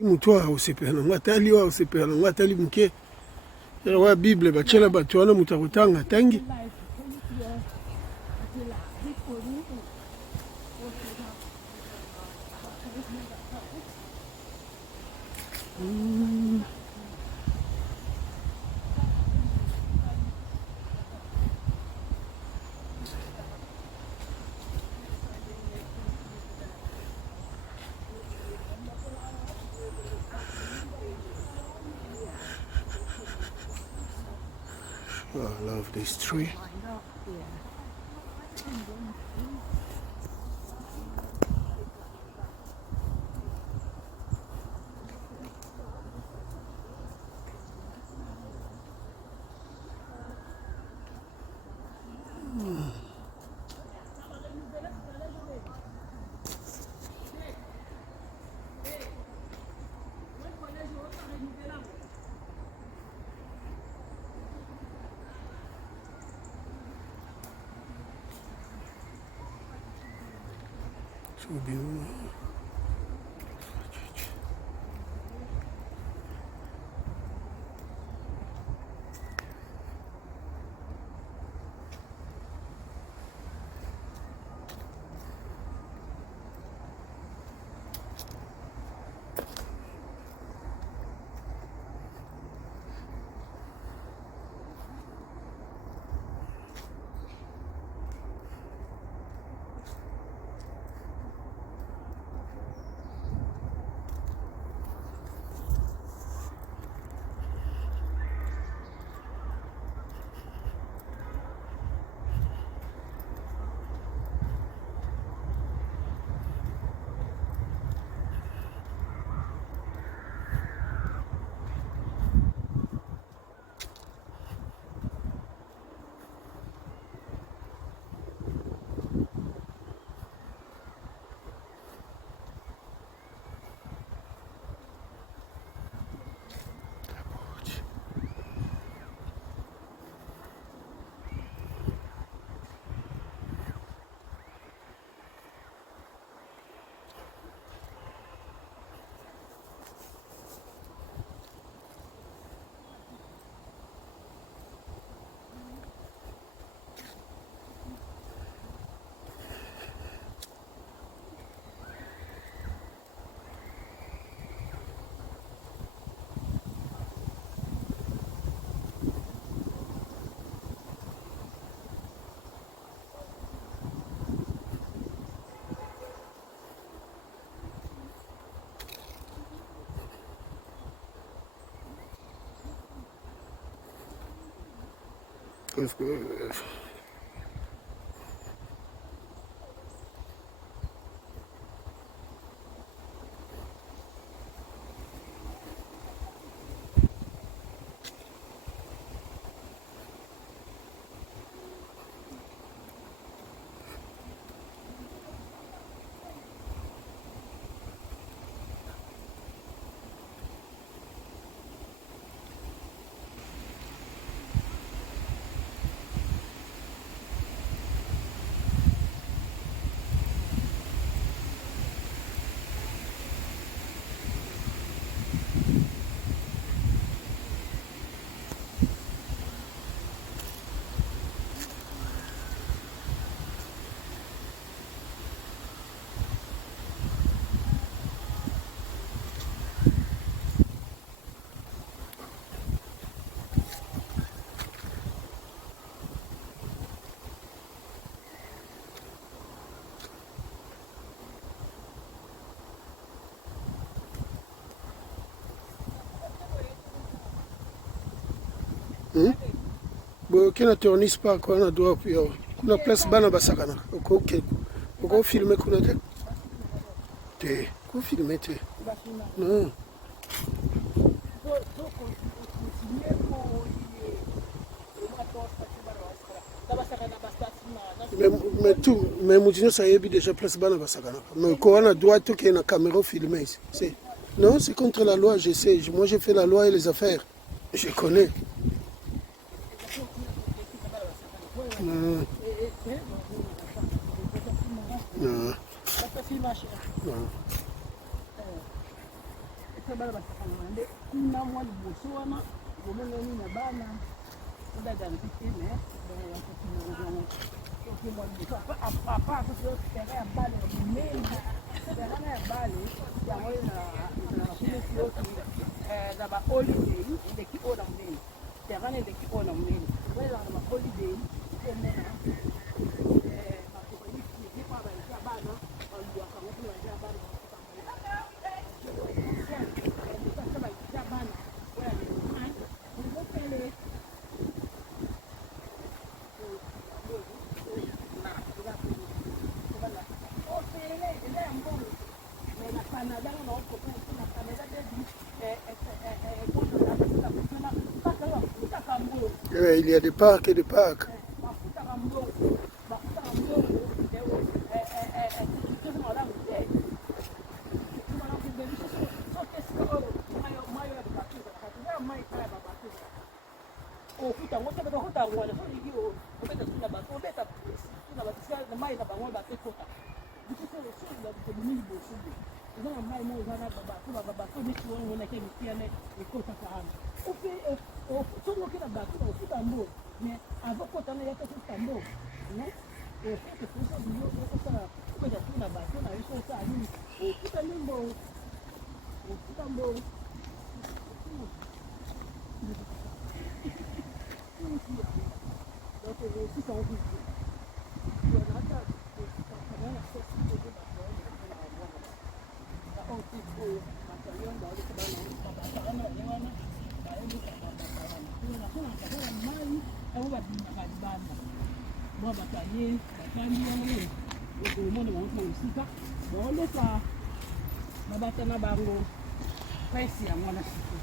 mutu akosepela nango atali oyo akosepela nango atali moke wa bible batiela bato wana moto akotanga atangi Oh, I love this tree. So beautiful. Parce que kina tournis pas quoi na doit puis kuna place bana basakana ko filmer kuna te ko filmer te non mais mutino ça yebi déjà place bana basakana mais ko on a droit tout qu'il y a une caméra filmer c'est non c'est contre la loi je sais moi j'ai fait la loi et les affaires je connais. Non. Non. Non. ça bala ba sakana mande kuna mwa liboso wana bomona ni na bana oda dans petit mais ya kokina ok moi liboso apa ko so terrain ya bale mais terrain ya bale ya moyo na kule sio da ba holiday ile ki ona mnene terrain ile ki ona mnene wala na ba holiday tena ba ko ni pa ba ya bana ya kama kuna ya bana Il y a des parcs et des parcs. Mabata na bango pesi ya mwana siku